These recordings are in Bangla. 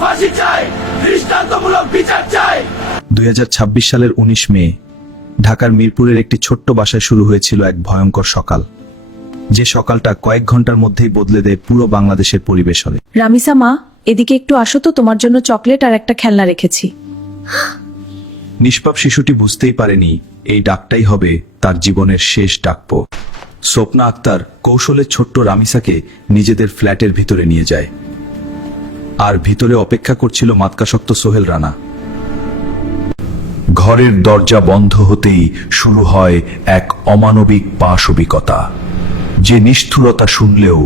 ফাঁসি চাই, দৃষ্টান্তমূলক বিচার চাই। 2026 সালের 19 মে ঢাকার মিরপুরের একটি ছোট্ট বাসায় শুরু হয়েছিল এক ভয়ঙ্কর সকাল, যে সকালটা কয়েক ঘন্টার মধ্যেই বদলে দেয় পুরো বাংলাদেশের পরিবেশ। হলে রামিসা মা, এদিকে একটু আসো তো, তোমার জন্য চকলেট আর একটা খেলনা রেখেছি। নিষ্পাপ শিশুটি বুঝতেই পারেনি এই ডাকটাই হবে তার জীবনের শেষ ডাকপো। স্বপ্না আক্তার কৌশলে ছোট্ট রামিসাকে নিজেদের ফ্ল্যাটের ভিতরে নিয়ে যায়, আর ভিতরে অপেক্ষা করছিল মাতকাসক্ত সোহেল রানা। ঘরের দরজা বন্ধ হতেই শুরু হয় এক অমানবিক পাশবিকতা, যে নিষ্ঠুরতা শুনলেও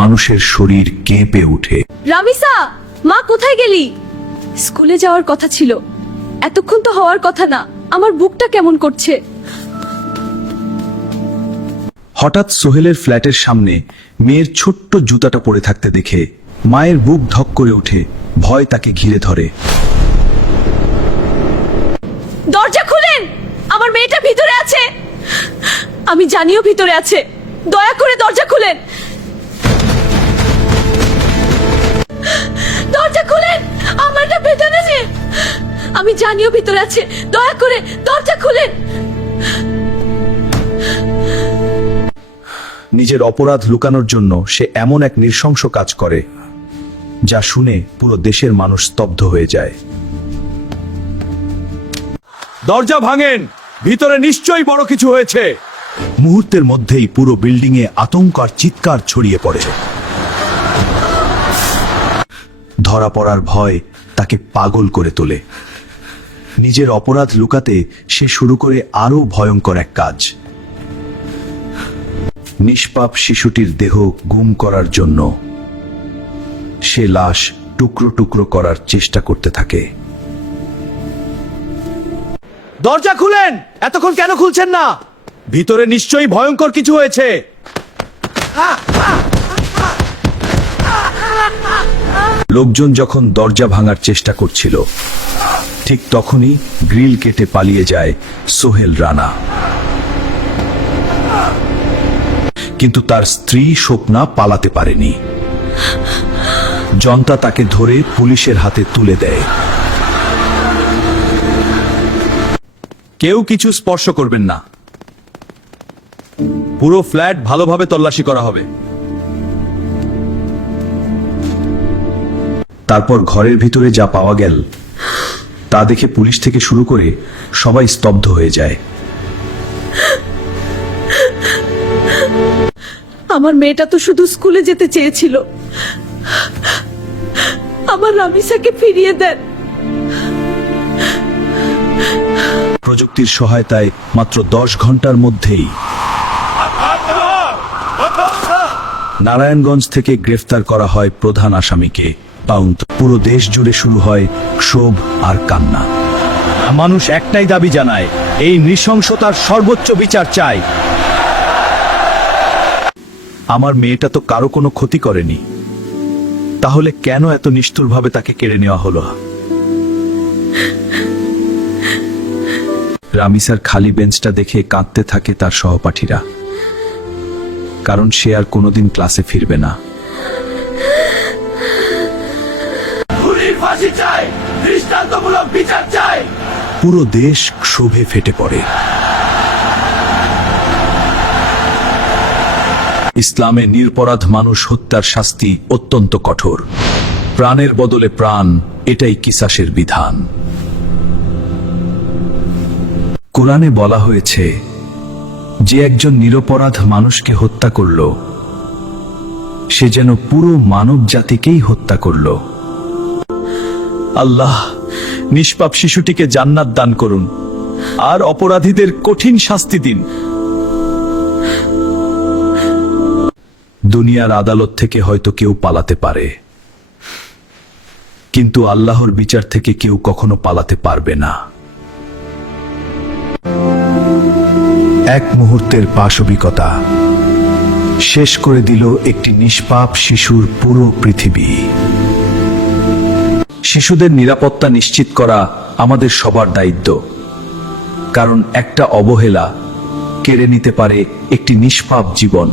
মানুষের শরীর কেঁপে ওঠে। রামিসা, মা কোথায় গেলি? স্কুলে যাওয়ার কথা ছিল, এতক্ষণ তো হওয়ার কথা না। আমার বুকটা কেমন করছে। হঠাৎ সোহেলের ফ্ল্যাটের সামনে মেয়ের ছোট্ট জুতাটা পড়ে থাকতে দেখে মায়ের বুক ধক করে ওঠে, ভয় তাকে ঘিরে ধরে। দরজা খুলেন, আমার মেয়েটা ভিতরে আছে। আমি জানিও ভিতরে আছে, দয়া করে দরজা খুলেন। দরজা খুলেন, আমারটা ভিতরে আছে। আমি জানিও ভিতরে আছে, দয়া করে দরজা খুলেন। নিজের অপরাধ লুকানোর জন্য সে এমন এক নৃশংস কাজ করে, যা শুনে পুরো দেশের মানুষ স্তব্ধ হয়ে যায়। দরজা ভাঙেন, ভিতরে নিশ্চয়ই বড় কিছু হয়েছে। মুহূর্তের মধ্যেই পুরো বিল্ডিংয়ে আতঙ্ক আর চিৎকার ছড়িয়ে পড়ে। ধরা পড়ার ভয় তাকে পাগল করে তোলে। নিজের অপরাধ লুকাতে সে শুরু করে আরো ভয়ঙ্কর এক কাজ। নিষ্পাপ শিশুটির দেহ গুম করার জন্য সে লাশ টুকরো টুকরো করার চেষ্টা করতে থাকে। দরজা খুলেন, এতক্ষণ কেন খুলছেন না? ভিতরে নিশ্চয়ই ভয়ঙ্কর কিছু হয়েছে। লোকজন যখন দরজা ভাঙার চেষ্টা করছিল, ঠিক তখনই গ্রিল কেটে পালিয়ে যায় সোহেল রানা। কিন্তু তার স্ত্রী স্বপ্না পালাতে পারেনি। জনতা তাকে ধরে পুলিশের হাতে তুলে দেয়। কেউ কিছু স্পর্শ করবেন না, পুরো ফ্ল্যাট ভালোভাবে তল্লাশি করা হবে। তারপর ঘরের ভিতরে যা পাওয়া গেল তা দেখে পুলিশ থেকে শুরু করে সবাই স্তব্ধ হয়ে যায়। আমার মেয়েটা তো শুধু স্কুলে যেতে চেয়েছিল। আমার রামিসাকে ফিরিয়ে দেন। প্রযুক্তির সহায়তায় মাত্র 10 ঘন্টার মধ্যেই নারায়ণগঞ্জ থেকে গ্রেফতার করা হয় প্রধান আসামিকে পাউন্ট। পুরো দেশ জুড়ে শুরু হয় ক্ষোভ আর কান্না। মানুষ একটাই দাবি জানায়, এই নৃশংসতার সর্বোচ্চ বিচার চাই। আমার মেয়েটা তো কারো কোনো ক্ষতি করেনি, তাহলে কেন এত নিষ্ঠুরভাবে তাকে কেড়ে নেওয়া হলো? রামিসার খালি বেঞ্চটা দেখে কাঁদতে থাকে তার সহপাঠীরা, কারণ সে আর কোনোদিন ক্লাসে ফিরবে না। ফাঁসি চাই, দৃষ্টান্তমূলক বিচার চাই। পুরো দেশ ক্ষোভে ফেটে পড়ে। ইসলামে নিরপরাধ মানুষ হত্যার শাস্তি অত্যন্ত কঠোর। প্রাণের বদলে প্রাণ, এটাই কিসাসের বিধান। কোরআনে বলা হয়েছে, যে একজন নিরপরাধ মানুষকে হত্যা করল, সে যেন পুরো মানব জাতিকেই হত্যা করল। আল্লাহ, নিষ্পাপ শিশুটিকে জান্নাত দান করুন আর অপরাধীদের কঠিন শাস্তি দিন। দুনিয়ার আদালত থেকে হয়তো কেউ পালাতে পারে, কিন্তু আল্লাহর বিচার থেকে কেউ কখনো পালাতে পারবে না। এক মুহূর্তের পাশবিকতা শেষ করে দিল একটি নিষ্পাপ শিশুর পুরো পৃথিবী। শিশুদের নিরাপত্তা নিশ্চিত করা আমাদের সবার দায়িত্ব, কারণ একটা অবহেলা কেড়ে নিতে পারে একটি নিষ্পাপ জীবন।